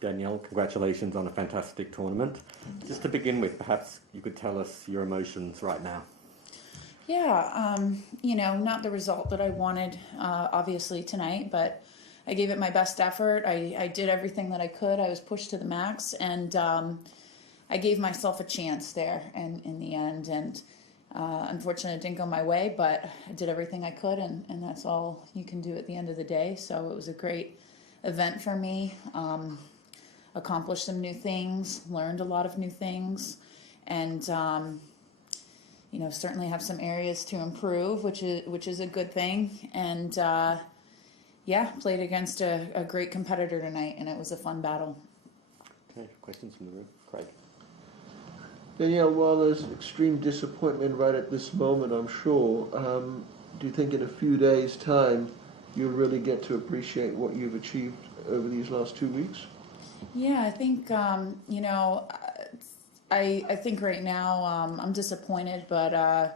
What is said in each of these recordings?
Danielle, congratulations on a fantastic tournament. Just to begin with, perhaps you could tell us your emotions right now. Yeah, not the result that I wanted, obviously, tonight, but I gave it my best effort. I did everything that I could. I was pushed to the max, and I gave myself a chance there in the end. And unfortunately, it didn't go my way, but I did everything I could, and that's all you can do at the end of the day. So it was a great event for me. Accomplished some new things, learned a lot of new things, and certainly have some areas to improve, which is a good thing. And played against a great competitor tonight, and it was a fun battle. Okay, questions from the room? Craig. Danielle, while there's extreme disappointment right at this moment, I'm sure, do you think in a few days' time you'll really get to appreciate what you've achieved over these last 2 weeks? Yeah, I think, I think right now I'm disappointed, but I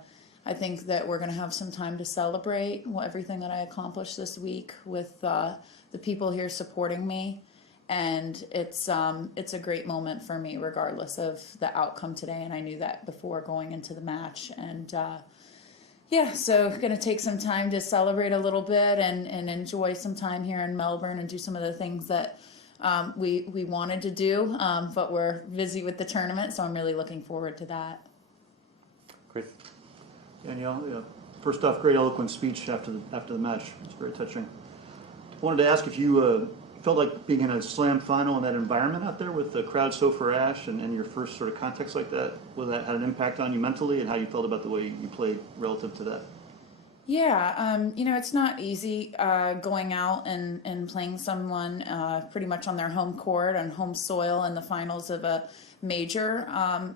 think that we're going to have some time to celebrate everything that I accomplished this week with the people here supporting me. And it's a great moment for me regardless of the outcome today, and I knew that before going into the match. And so going to take some time to celebrate a little bit and enjoy some time here in Melbourne and do some of the things that we wanted to do, but we're busy with the tournament, so I'm really looking forward to that. Chris? Danielle, first off, great eloquent speech after the match. It's very touching. I wanted to ask if you felt like being in a slam final in that environment out there with the crowd so for Ash and your first sort of context like that, whether that had an impact on you mentally and how you felt about the way you played relative to that. Yeah, it's not easy going out and playing someone pretty much on their home court and home soil in the finals of a major,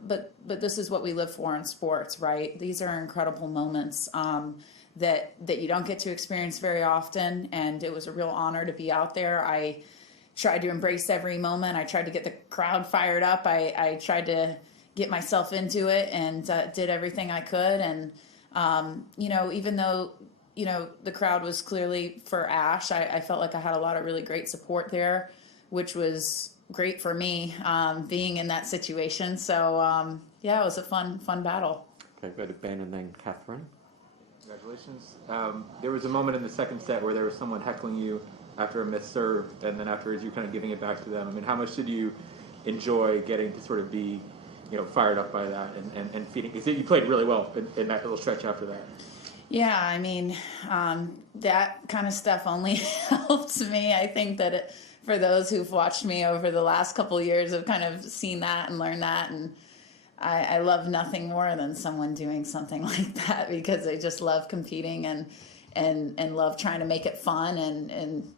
but this is what we live for in sports, right? These are incredible moments that you don't get to experience very often, and it was a real honor to be out there. I tried to embrace every moment. I tried to get the crowd fired up. I tried to get myself into it and did everything I could. And even though, the crowd was clearly for Ash, I felt like I had a lot of really great support there, which was great for me, being in that situation. So, it was a fun battle. Okay, go to Ben and then Catherine. Congratulations. There was a moment in the second set where there was someone heckling you after a missed serve, and then afterwards you're kind of giving it back to them. I mean, how much did you enjoy getting to sort of be, fired up by that and feeding? Because you played really well in that little stretch after that. Yeah, I mean, that kind of stuff only helps me. I think that for those who've watched me over the last couple of years have kind of seen that and learned that, and I love nothing more than someone doing something like that, because I just love competing and love trying to make it fun, and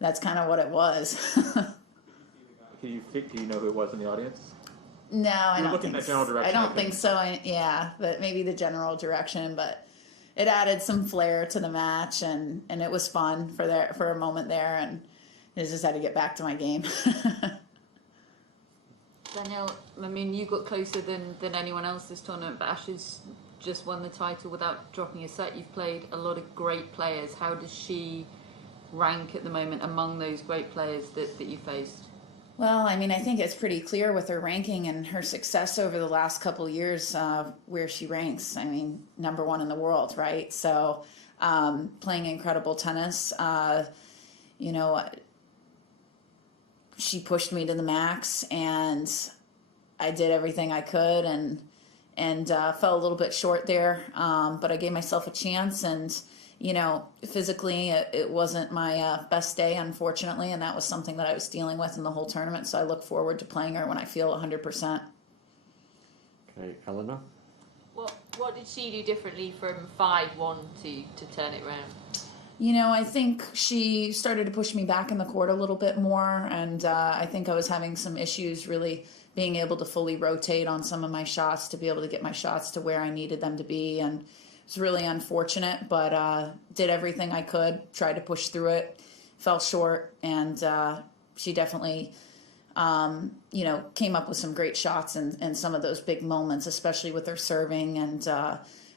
that's kind of what it was. Do you know who it was in the audience? No, I don't think so. I don't think so. But maybe the general direction, but it added some flair to the match, and it was fun for a moment there, and I just had to get back to my game. Danielle, I mean, you got closer than anyone else this tournament, but Ash has just won the title without dropping a set. You've played a lot of great players. How does she rank at the moment among those great players that you faced? Well, I mean, I think it's pretty clear with her ranking and her success over the last couple of years where she ranks. I mean, #1 in the world, right? So playing incredible tennis, she pushed me to the max, and I did everything I could, and fell a little bit short there, but I gave myself a chance, and physically it wasn't my best day, unfortunately, and that was something that I was dealing with in the whole tournament, so I look forward to playing her when I feel 100%. Okay, Eleanor? What did she do differently from 5-1 to turn it around? I think she started to push me back in the court a little bit more, and I think I was having some issues really being able to fully rotate on some of my shots to be able to get my shots to where I needed them to be, and it's really unfortunate, but did everything I could, tried to push through it, fell short, and she definitely came up with some great shots and some of those big moments, especially with her serving and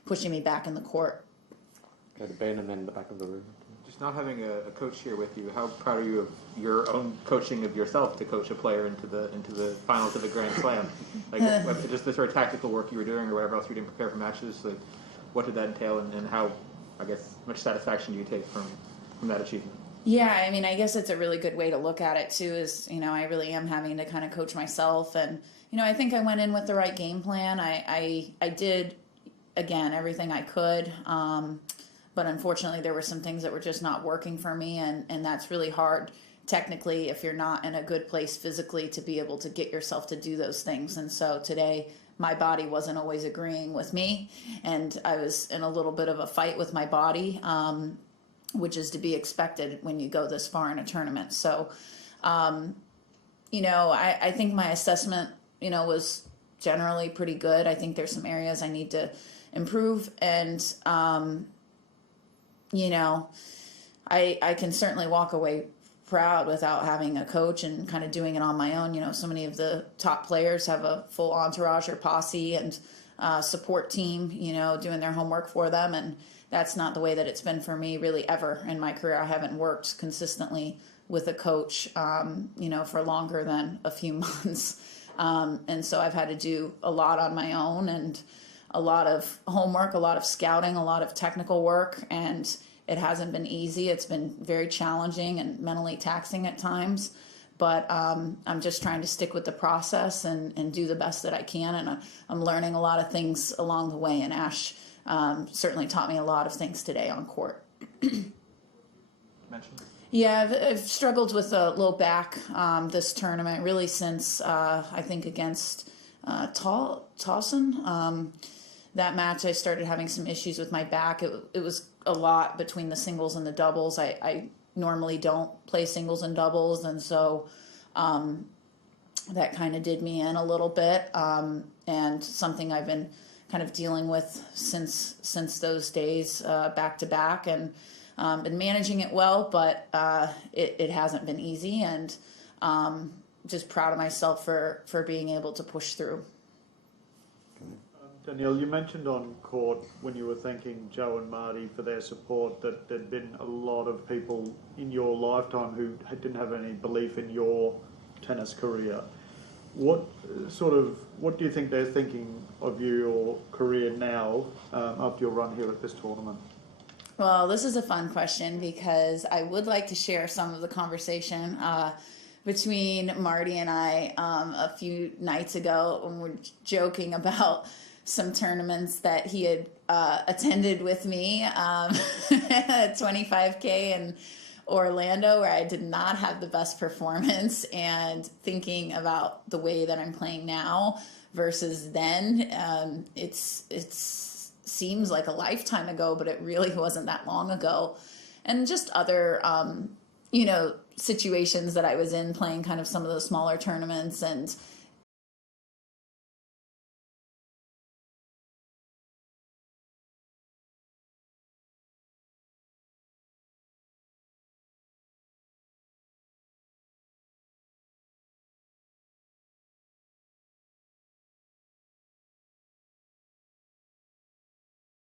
pushing me back in the court. Go to Ben and then the back of the room. Just not having a coach here with you, how proud are you of your own coaching of yourself to coach a player into the finals of the Grand Slam? Like just the sort of tactical work you were doing or whatever else you were doing to prepare for matches. Like, what did that entail, and how, I guess, much satisfaction do you take from that achievement? Yeah, I mean, I guess it's a really good way to look at it too, is, I really am having to kind of coach myself. And, I think I went in with the right game plan. I did, again, everything I could. But unfortunately, there were some things that were just not working for me. And that's really hard technically if you're not in a good place physically to be able to get yourself to do those things. And so today, my body wasn't always agreeing with me. And I was in a little bit of a fight with my body. Which is to be expected when you go this far in a tournament. So, I think my assessment, was generally pretty good. I think there's some areas I need to improve. And, I can certainly walk away proud without having a coach and kind of doing it on my own. So many of the top players have a full entourage or posse and support team, doing their homework for them. And that's not the way that it's been for me really ever in my career. I haven't worked consistently with a coach, for longer than a few months. And so I've had to do a lot on my own and a lot of homework, a lot of scouting, a lot of technical work. And it hasn't been easy. It's been very challenging and mentally taxing at times. But I'm just trying to stick with the process and do the best that I can. And I'm learning a lot of things along the way. And Ash certainly taught me a lot of things today on court. Yeah, I've struggled with a low back this tournament, really since I think against Towson. That match, I started having some issues with my back. It was a lot between the singles and the doubles. I normally don't play singles and doubles, and so that kind of did me in a little bit, and something I've been kind of dealing with since those days, back to back, and been managing it well, but it hasn't been easy, and just proud of myself for being able to push through. Danielle, you mentioned on court when you were thanking Joe and Marty for their support that there'd been a lot of people in your lifetime who didn't have any belief in your tennis career. What do you think they're thinking of your career now after your run here at this tournament? Well, this is a fun question because I would like to share some of the conversation between Marty and I a few nights ago when we were joking about some tournaments that he had attended with me at 25K in Orlando, where I did not have the best performance, and thinking about the way that I'm playing now versus then. It seems like a lifetime ago, but it really wasn't that long ago. And just other situations that I was in playing kind of some of the smaller tournaments, and